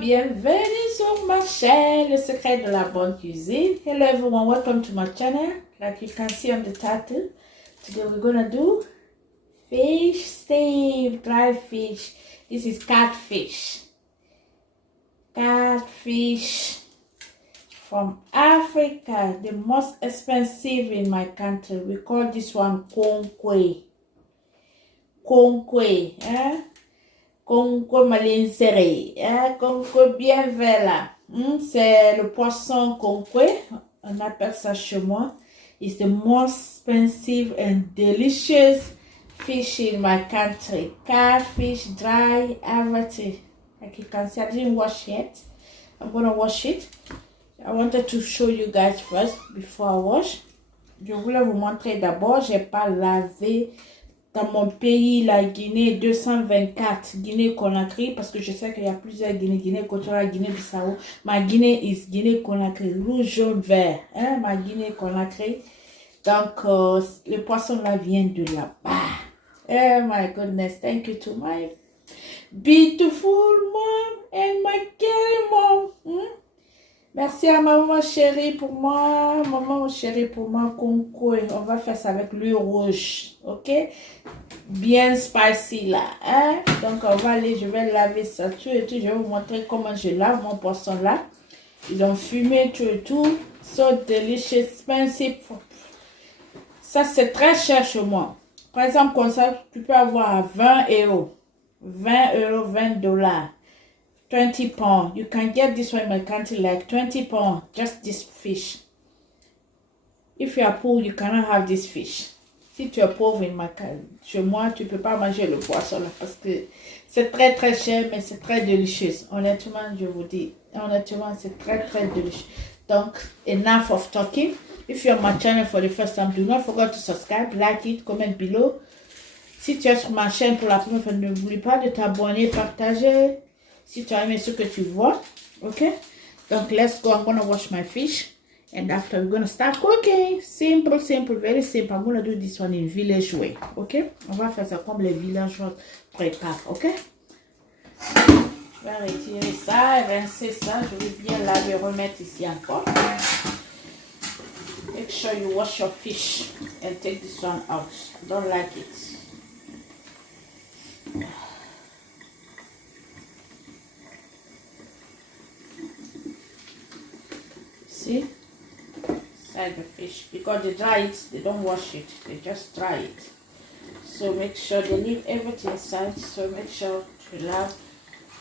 Bienvenue sur ma chaîne, le secret de la bonne cuisine. Hello everyone, welcome to my channel. Like you can see on the title, today we're gonna do fish stew, dry fish. This is catfish. Catfish from Africa, the most expensive in my country. We call this one konkwe. Konkwe, hein? Conco malinséré, conco bien vert là. C'est le poisson conco, on appelle ça chez moi. It's the most expensive and delicious fish in my country. Catfish, dry, everything. Like you can see, I didn't wash yet. I'm gonna wash it. I wanted to show you guys first before I wash. Je voulais vous montrer d'abord, j'ai pas lavé. Dans mon pays, la Guinée 224, Guinée-Conakry, parce que je sais qu'il y a plusieurs Guinée, Guinée-Équatoriale, Guinée-Bissau. Ma Guinée is Guinée-Conakry, rouge, jaune, vert. Hein, ma Guinée-Conakry. Donc, le poisson là vient de là-bas. Oh my goodness, thank you to my beautiful mom and my caring mom. Merci à maman chérie pour moi, maman chérie pour moi, concours. On va faire ça avec l'huile rouge, ok? Bien spicy là, hein? Donc on va aller, je vais laver ça tout et tout. Je vais vous montrer comment je lave mon poisson là. Ils ont fumé tout et tout. So delicious, expensive. Ça c'est très cher chez moi. Par exemple comme ça, tu peux avoir à 20 euros. 20 euros, 20 dollars. 20 pounds. You can get this one in my country like 20 pounds. Just this fish. If you are poor, you cannot have this fish. Si tu es pauvre chez moi, tu ne peux pas manger le poisson là parce que c'est très très cher, mais c'est très délicieux. Honnêtement, je vous dis, honnêtement, c'est très très délicieux. Donc, enough of talking. If you're on my channel for the first time, do not forget to subscribe, like it, comment below. Si tu es sur ma chaîne pour la première fois, n'oublie pas de t'abonner, partager. Si tu as aimé ce que tu vois, ok? Donc, let's go. I'm gonna wash my fish. And after, we're gonna start cooking. Simple, simple, very simple. I'm gonna do this one in village way, ok? On va faire ça comme les villageois préparent, ok? Je vais retirer ça, rincer ça. Je vais bien laver, remettre ici encore. Make sure you wash your fish and take this one out. I don't like it. See, inside the fish, because they dry it, they don't wash it, they just dry it. So make sure they leave everything inside. So make sure tu laves.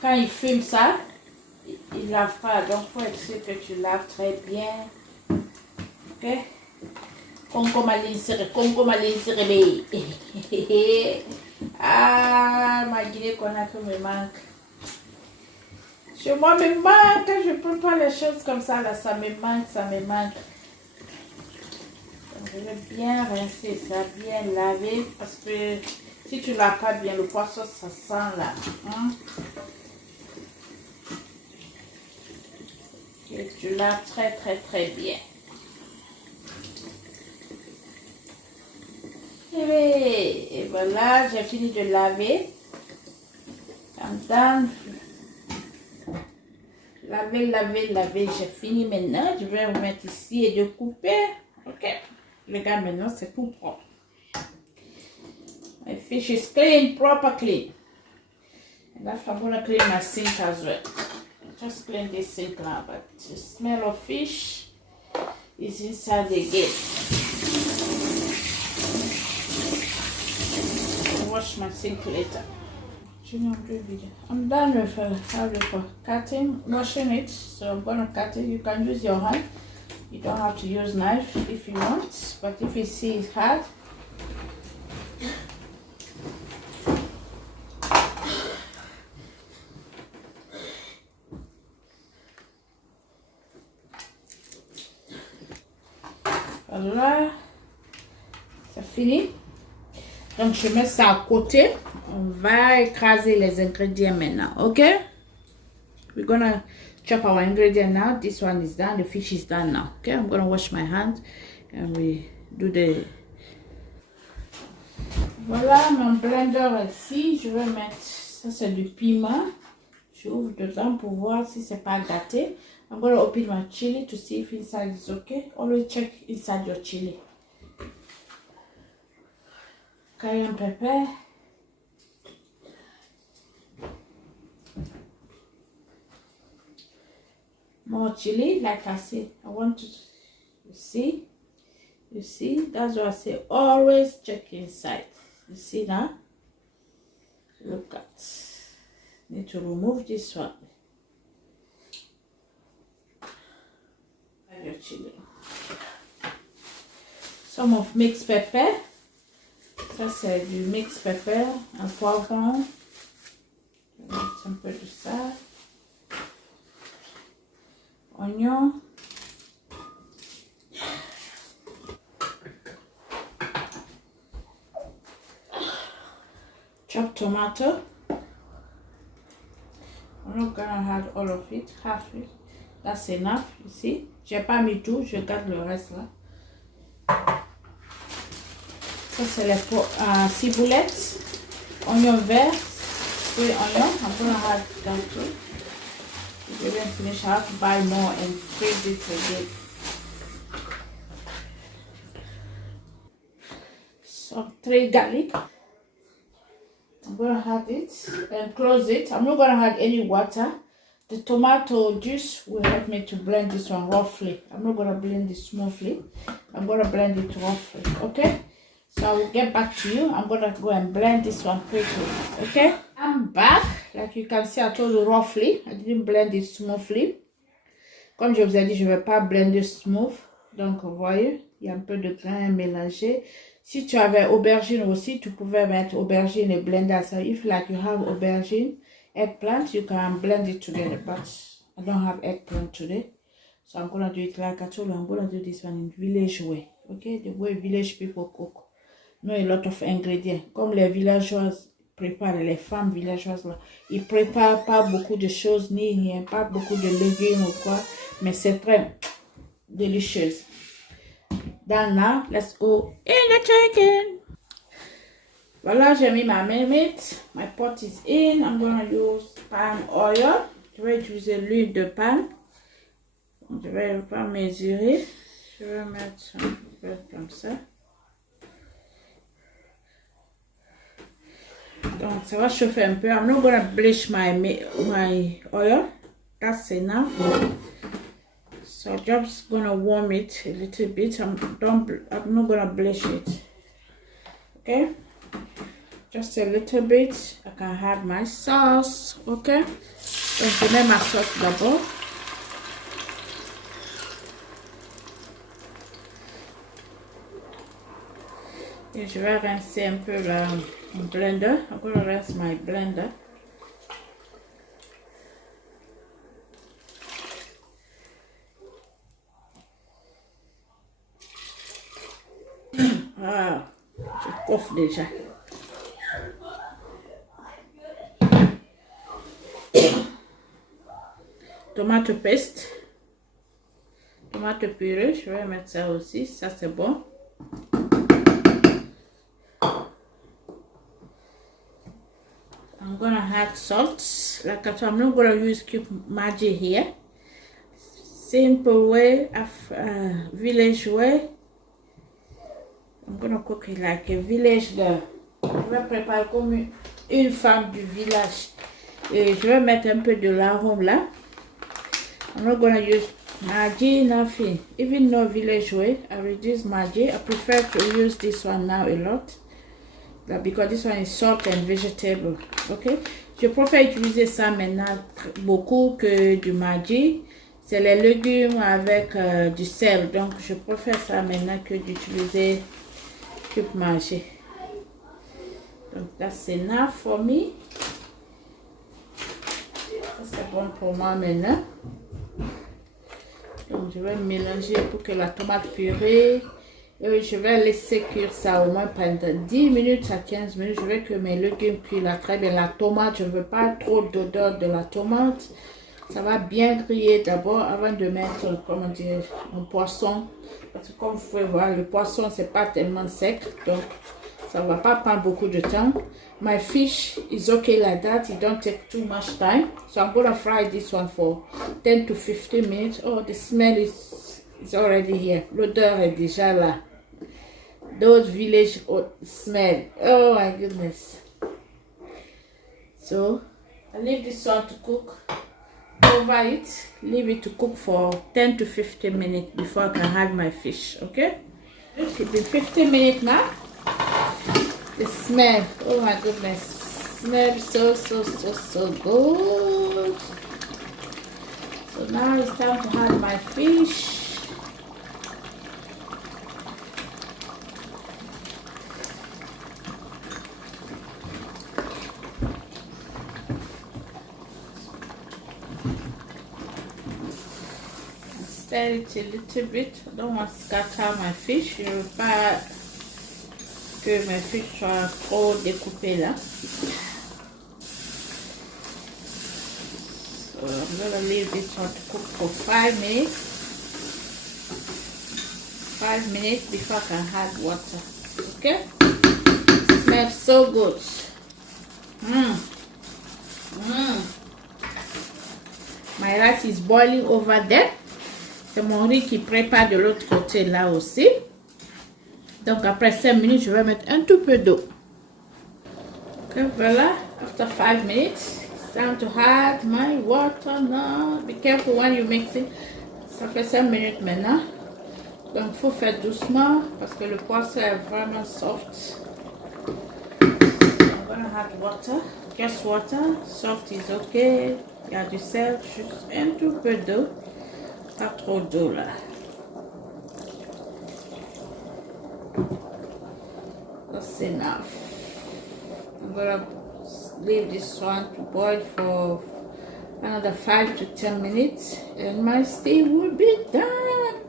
Quand ils fument ça, ils lavent pas, donc faut être sûr que tu laves très bien. Ok? Congo malinsere, ah, ma Guinée-Conakry me manque. Chez moi, me manque, je ne peux pas les choses comme ça, là, ça me manque, ça me manque. Donc, je vais bien rincer ça, bien laver, parce que si tu ne laves pas bien, le poisson, ça sent là. Hein? Et tu laves très, très, très bien. Et voilà, j'ai fini de laver. I'm done. Laver, j'ai fini maintenant. Je vais remettre ici et de couper. Ok. Regarde maintenant, c'est tout propre. My fish is clean, proper clean. And after I'm gonna clean my sink as well. Just clean this sink now, but the smell of fish is inside the gate. I'll wash my sink later. I'm done with cutting, washing it, so I'm gonna cut it. You can use your hand. You don't have to use knife if you want, but if you see it's hard. Voilà, c'est fini. Donc je mets ça à côté. On va écraser les ingrédients maintenant, ok? We're gonna chop our ingredient now. This one is done. The fish is done now. Okay, I'm gonna wash my hands and we do the. Voilà mon blender ici. Je vais mettre ça, c'est du piment. J'ouvre dedans pour voir si c'est pas gâté. I'm gonna open my chili to see if inside is okay. Always check inside your chili. Cayenne pepper. More chili, like I said. I want to see. You see, that's why I say always check inside. You see now? Look at. Need to remove this one. And your chili. Some of mixed pepper. Ça c'est du mixed pepper, un poivron. Je vais mettre un peu de ça. Oignon. Chopped tomato. I'm not gonna add all of it, half it. That's enough, you see. J'ai pas mis tout, je garde le reste là. Ça c'est les ciboulettes, oignon vert, sweet onion. I'm gonna add that too. If you didn't finish, I have to buy more and freeze it again. Some 3 garlic. I'm gonna add it and close it. I'm not gonna add any water. The tomato juice will help me to blend this one roughly. I'm not gonna blend it smoothly. I'm gonna blend it roughly, okay? So I will get back to you. I'm gonna go and blend this one quickly, okay? I'm back. Like you can see, I told you roughly. I didn't blend it smoothly. Comme je vous ai dit, je ne vais pas blender smooth. Donc, vous voyez, il y a un peu de grain mélangé. Si tu avais aubergine aussi, tu pouvais mettre aubergine et blender. So if like you have aubergine, eggplant, you can blend it together. But I don't have eggplant today. So I'm going to do it like I told you. I'm going to do this one in village way. Okay, the way village people cook. No a lot of ingredients. Comme les villageoises préparent, les femmes villageoises là, ils préparent pas beaucoup de choses, ni rien, pas beaucoup de légumes ou quoi. Mais c'est très délicieux. Then now, let's go in the chicken. Voilà, j'ai mis ma marmite. My pot is in. I'm gonna use palm oil. Je vais utiliser l'huile de palme. Je vais pas mesurer. Je vais mettre un peu comme ça. Donc, ça va chauffer un peu. I'm not gonna bleach my oil. That's enough. So I'm just gonna warm it a little bit. I'm not gonna bleach it. Okay, just a little bit. I can add my sauce. Okay, donc je mets ma sauce d'abord. Et je vais rincer un peu le blender. I'm gonna rinse my blender. Ah, je coiffe déjà. Tomate paste. Tomate purée, je vais mettre ça aussi. Ça c'est bon. I'm gonna add salt. Like I told, I'm not gonna use cube Maggi here. Simple way of village way. I'm gonna cook it like a village girl. Je vais préparer comme une femme du village. Et je vais mettre un peu de l'arôme là. I'm not gonna use Maggi, nothing. Even no village way, I reduce Maggi. I prefer to use this one now a lot. Because this one is salt and vegetable. Ok? Je préfère utiliser ça maintenant beaucoup que du Maggi. C'est les légumes avec du sel. Donc je préfère ça maintenant que d'utiliser cube Maggi. Donc that's enough for me. Ça c'est bon pour moi maintenant. Donc je vais mélanger pour que la tomate purée. Et je vais laisser cuire ça au moins pendant 10 minutes à 15 minutes. Je veux que mes légumes cuisent là très bien. La tomate, je ne veux pas trop d'odeur de la tomate. Ça va bien griller d'abord avant de mettre, comment dire, un poisson. Parce que comme vous pouvez voir, le poisson, c'est pas tellement sec. Donc, ça va pas prendre beaucoup de temps. My fish is okay like that. It don't take too much time. So I'm gonna fry this one for 10 to 15 minutes. Oh, the smell is already here. L'odeur est déjà là. Those village smell. Oh my goodness. So I leave this one to cook. Over it, leave it to cook for 10 to 15 minutes before I can add my fish. Okay, it's been 15 minutes now. The smell, oh my goodness, smells so good. So now it's time to add my fish. Stir it a little bit. I don't want to scatter my fish. Je ne veux pas que mes fish soient trop découpées là. So I'm gonna leave this one to cook for 5 minutes. 5 minutes before I can add water. Okay? It smells so good. My rice is boiling over there. C'est mon riz qui prépare de l'autre côté là aussi. Donc après 5 minutes, je vais mettre un tout peu d'eau. Okay, voilà. After 5 minutes, it's time to add my water now. Be careful when you mix it. Ça fait 5 minutes maintenant. Donc il faut faire doucement parce que le poisson est vraiment soft. I'm gonna add water. Just water. Soft is okay. Il y a du sel, juste un tout peu d'eau. Pas trop d'eau là. That's enough. I'm gonna leave this one to boil for another 5 to 10 minutes and my stew will be done.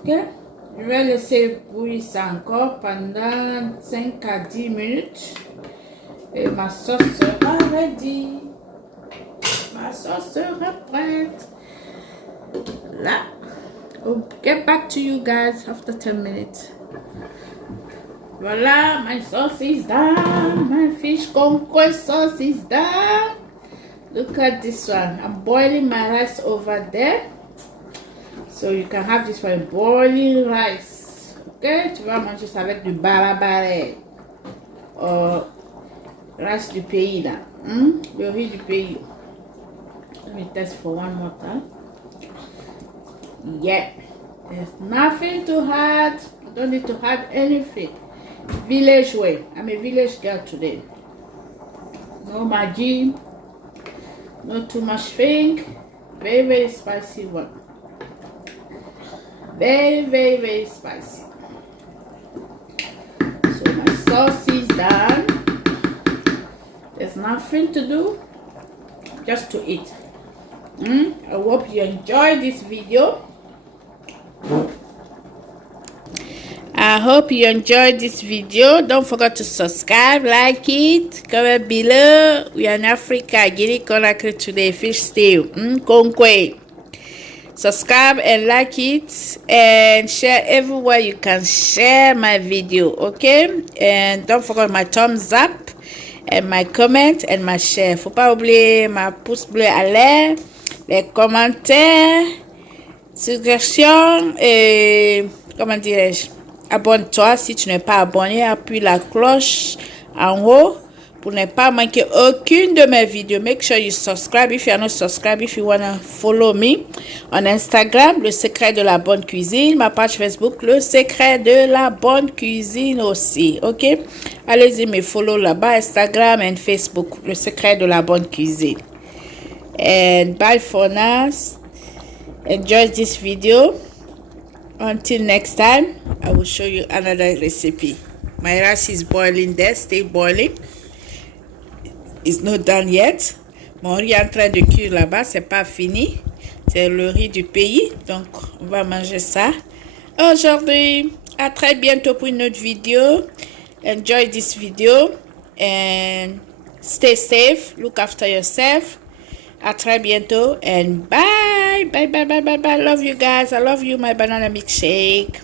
Ok, je vais laisser bouillir ça encore pendant 5 à 10 minutes et ma sauce sera ready. Ma sauce sera prête. Là. I'll get back to you guys after 10 minutes. Voila, my sauce is done. My fish concoy sauce is done. Look at this one. I'm boiling my rice over there. So you can have this for boiling rice. Ok, tu vas manger ça avec du barabaré. Rice du pays là. Le riz du pays. Let me test for one more time. Yeah, there's nothing to add. You don't need to add anything. Village way. I'm a village girl today. No Maggi, not too much thing. Very, very spicy one. Very, very, very spicy. So my sauce is done. There's nothing to do, just to eat. I hope you enjoyed this video. I hope you enjoyed this video. Don't forget to subscribe, like it, comment below. We are in Africa. Guinea Conakry today. Fish stew. Konkwe. Subscribe and like it and share everywhere you can share my video. Okay? And don't forget my thumbs up and my comment and my share. Faut pas oublier ma pouce bleu à l'air, les commentaires, suggestions et comment dirais-je? Abonne-toi si tu n'es pas abonné, appuie la cloche en haut pour ne pas manquer aucune de mes vidéos. Make sure you subscribe if you are not subscribed, if you wanna follow me on Instagram, Le Secret de la Bonne Cuisine, ma page Facebook, Le Secret de la Bonne Cuisine aussi, ok? Allez-y me follow là-bas, Instagram and Facebook, Le Secret de la Bonne Cuisine. And bye for now. Enjoy this video. Until next time, I will show you another recipe. My rice is boiling there, stay boiling. It's not done yet. Mon riz est en train de cuire là-bas, c'est pas fini. C'est le riz du pays, donc on va manger ça aujourd'hui. À très bientôt pour une autre vidéo. Enjoy this video and Stay safe. Look after yourself. À très bientôt. And bye. Bye, bye, bye, bye, bye. Love you guys. I love you, my banana milkshake.